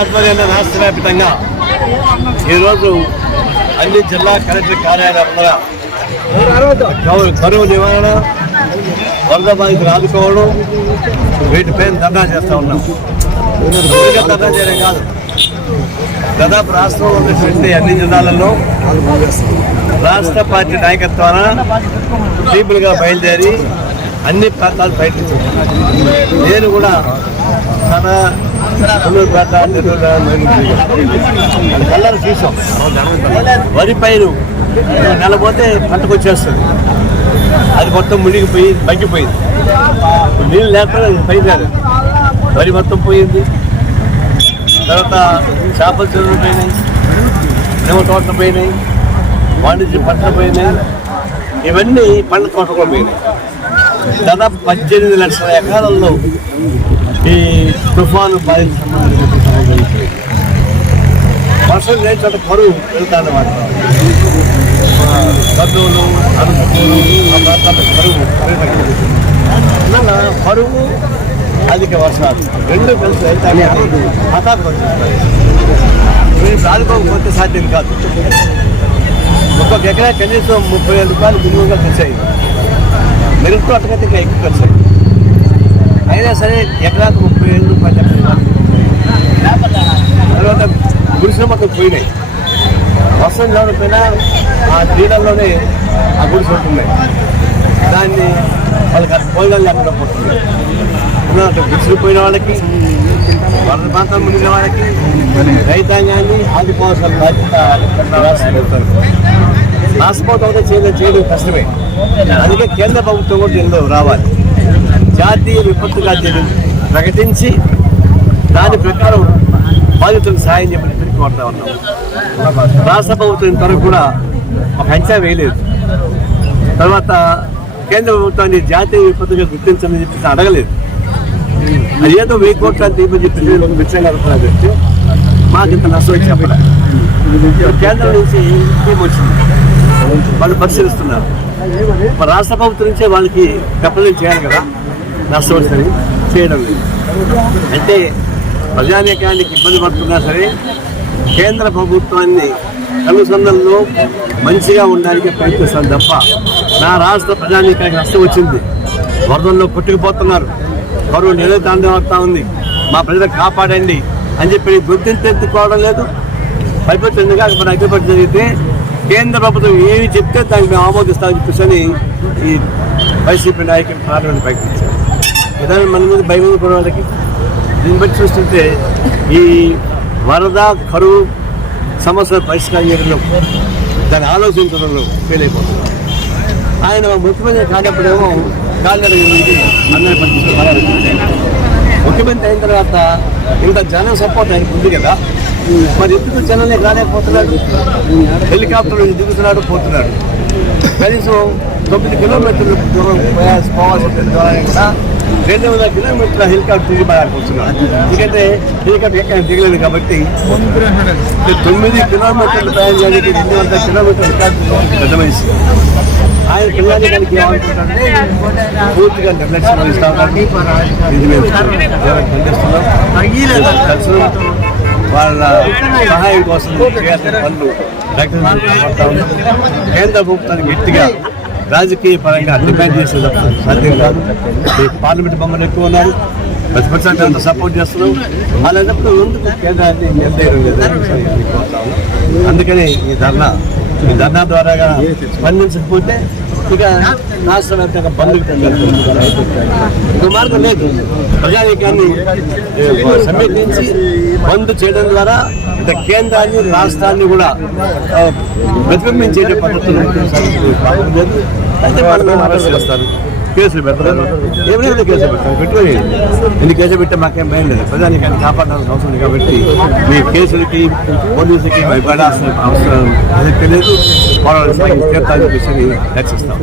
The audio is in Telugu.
ఆధ్వర్యంలో రాష్ట్ర వ్యాప్తంగా ఈరోజు అన్ని జిల్లా కలెక్టర్ కార్యాలయాల కరువు- కరువు నివారణ వరద బాధితులు ఆదుకోవడం వీటిపైన ధర్నా చేస్తూ ఉన్నాం. ధర్నా చేయడం కాదు. దాదాపు రాష్ట్రంలో ఉన్నటువంటి అన్ని జిల్లాలలో రాష్ట్ర పార్టీ నాయకత్వాన టీపులుగా బయలుదేరి అన్ని ప్రాంతాలు పర్యటించారు నేను కూడా తన కలర్ నెల్లూరు, చూసాం. వరి పైరు నెల పోతే పంటకు వచ్చేస్తుంది. అది మొత్తం మునిగిపోయి మగ్గిపోయింది. నీళ్ళు లేకపోతే పైరు వరి మొత్తం పోయింది. తర్వాత చేపల చెరువులు పోయినాయి. నిమ్మ తోటలు పోయినాయి. వాణిజ్య పంటలు పోయినాయి. ఇవన్నీ పండ్ల తోటలు కూడా పోయినాయి. దాదాపు పద్దెనిమిది లక్షల ఎకరాలలో ఈ తుఫాను బాధిత వర్షం లేని చోట కరువు వెళ్తాను కర్నూలు అనంతపూరు ఆ ప్రాంతాల్లో కరువు పెరుగుతుంది. కరువు అధిక వర్షాలు. రెండు కలిసి వెళ్తానే హఠాత్ వచ్చేస్తాయి. మీరు ఆదుకోకపోతే సాధ్యం కాదు. ఒక్కొక్క ఎకరా కనీసం ముప్పై వేల రూపాయలు మినిమంగా ఖర్చు అయింది మెరుగు అటుకైతే ఇంకా ఎక్కువ ఖర్చు అయింది అయినా సరే ఎకరాకు ముప్పై వేల రూపాయలు తర్వాత గుడిసెలు మొత్తం పోయినాయి. వర్షం లేకపోయినా ఆ నీళ్ళల్లోనే ఆ గుడిసె ఉంటున్నాయి. దాన్ని వాళ్ళకి అది పోయిన లేకుండా పోతుంది. గుడిసెలు పోయిన వాళ్ళకి వరద ప్రాంతం మునిగిన వాళ్ళకి రైతాంగాన్ని ఆదిపోవాల్సిన బాధ్యత రాష్ట్రం ప్రభుత్వానికి. చేయడం చేయడం కష్టమే. అందుకే కేంద్ర ప్రభుత్వం కూడా దీనిలో రావాలి. జాతీయ విపత్తుగా దీన్ని ప్రకటించి దాని ప్రకారం బాధితులకు సాయం చెప్పని తిరిగి కోరుతా ఉన్నాం రాష్ట్ర ప్రభుత్వం ఇంతవరకు కూడా ఒక అంచనా వేయలేదు. తర్వాత కేంద్ర ప్రభుత్వాన్ని జాతీయ విపత్తుగా గుర్తించమని చెప్పి అడగలేదు. అది ఏదో వెయ్యి కోట్ల తీపని చెప్పి విషయం మాకు ఇంత నష్టం వచ్చి చెప్పలే. కేంద్రం నుంచి టీం వచ్చింది? వాళ్ళు పరిశీలిస్తున్నారు. రాష్ట్ర ప్రభుత్వం నుంచే వాళ్ళకి కంప్లైంట్ చేయాలి కదా? నష్టం వచ్చిందని చేయడం లేదు. అంటే ప్రజానీకానికి ఇబ్బంది పడుతున్నా సరే కేంద్ర ప్రభుత్వాన్ని అనుసంధానంలో మంచిగా ఉండడానికి ప్రయత్నిస్తాను తప్ప నా రాష్ట్ర ప్రజానీకానికి నష్టం వచ్చింది. వరదల్లో కొట్టుకుపోతున్నారు. కరువు నెల తాండవస్తా ఉంది. మా ప్రజలకు కాపాడండి అని చెప్పి గుర్తించుకోవడం లేదు. పైపెట్టిందిగా ఎందుకు అక్కడ జరిగితే కేంద్ర ప్రభుత్వం ఏమి చెప్తే దానికి మేము ఆమోదిస్తామని చెప్పేసి అని ఈ వైసీపీ నాయకులు పార్లమెంట్ ప్రకటించారు ఏదైనా మన మీద భయం కూడా వాళ్ళకి. దీన్ని బట్టి చూస్తుంటే ఈ వరద కరువు సమస్యల పరిష్కారం చేయడంలో దాన్ని ఆలోచించడంలో ఫెయిల్ అయిపోతున్నారు ఆయన ముఖ్యమంత్రి కానప్పుడేమో కాలినడక గురించి అందరి పరిస్థితులు ముఖ్యమంత్రి అయిన తర్వాత ఇంత జనం సపోర్ట్ ఆయనకు ఉంది కదా. మరి ఎందుకు జనం రాలేకపోతున్నాడు హెలికాప్టర్ దిగుతున్నాడు పోతున్నాడు. కనీసం తొమ్మిది కిలోమీటర్లు దూరం పోవాల్సిన దూరాన్ని కూడా రెండు వందల కిలోమీటర్ల హెలికాప్టర్ తిరిగి పోతున్నాడు ఎందుకంటే హెలికాప్టర్ ఎక్కడ దిగలేదు కాబట్టి తొమ్మిది కిలోమీటర్లు ప్రయాణం చేయడానికి రెండు వందల కిలోమీటర్ల పెద్ద మనిషి ఆయన పిల్లల్ని కనుక ఏమనుకుంటారంటే పూర్తిగా నిర్లక్ష్యం వహిస్తా ఉన్నారు. ఇది మేము తక్షణం వాళ్ళ సహాయం కోసం చేయాల్సిన పనులు ప్రకటిస్తా కేంద్ర ప్రభుత్వాన్ని గట్టిగా రాజకీయ పరంగా డిమాండ్ చేసే సాధ్యం కాదు. పార్లమెంట్ బొమ్మలు ఎక్కువ ఉన్నారు. ప్రతిపక్షాలు అంత సపోర్ట్ చేస్తున్నాం. అలాంటప్పుడు ఎందుకు కేంద్రాన్ని నిర్ణయం లేదని అందుకని ఈ ధర్నా ఈ ధర్నా ద్వారా స్పందించకపోతే ఇక రాష్ట్ర వ్యాప్తంగా బంధుకు ఇంకో మార్గం లేదు ప్రజానీకాన్ని ఏ, సమీకరించి బంద్ చేయడం ద్వారా ఇక కేంద్రాన్ని రాష్ట్రాన్ని కూడా ప్రతిబింబించే పద్ధతులు అయితే వాళ్ళు అరెస్ట్ చేస్తారు కేసులు పెడతారు ఏమైనా కేసులు పెట్టుకొని ఎన్ని కేసులు పెట్టే మాకేం భయం లేదు ప్రజానికి కాపాడాల్సిన అవసరం కాబట్టి మీ కేసులకి పోలీసులకి భయపడాల్సిన అవసరం తెలియదు పోరాడాల్సిన తీర్థాన్ని చెప్పేసి హెచ్చరిస్తాం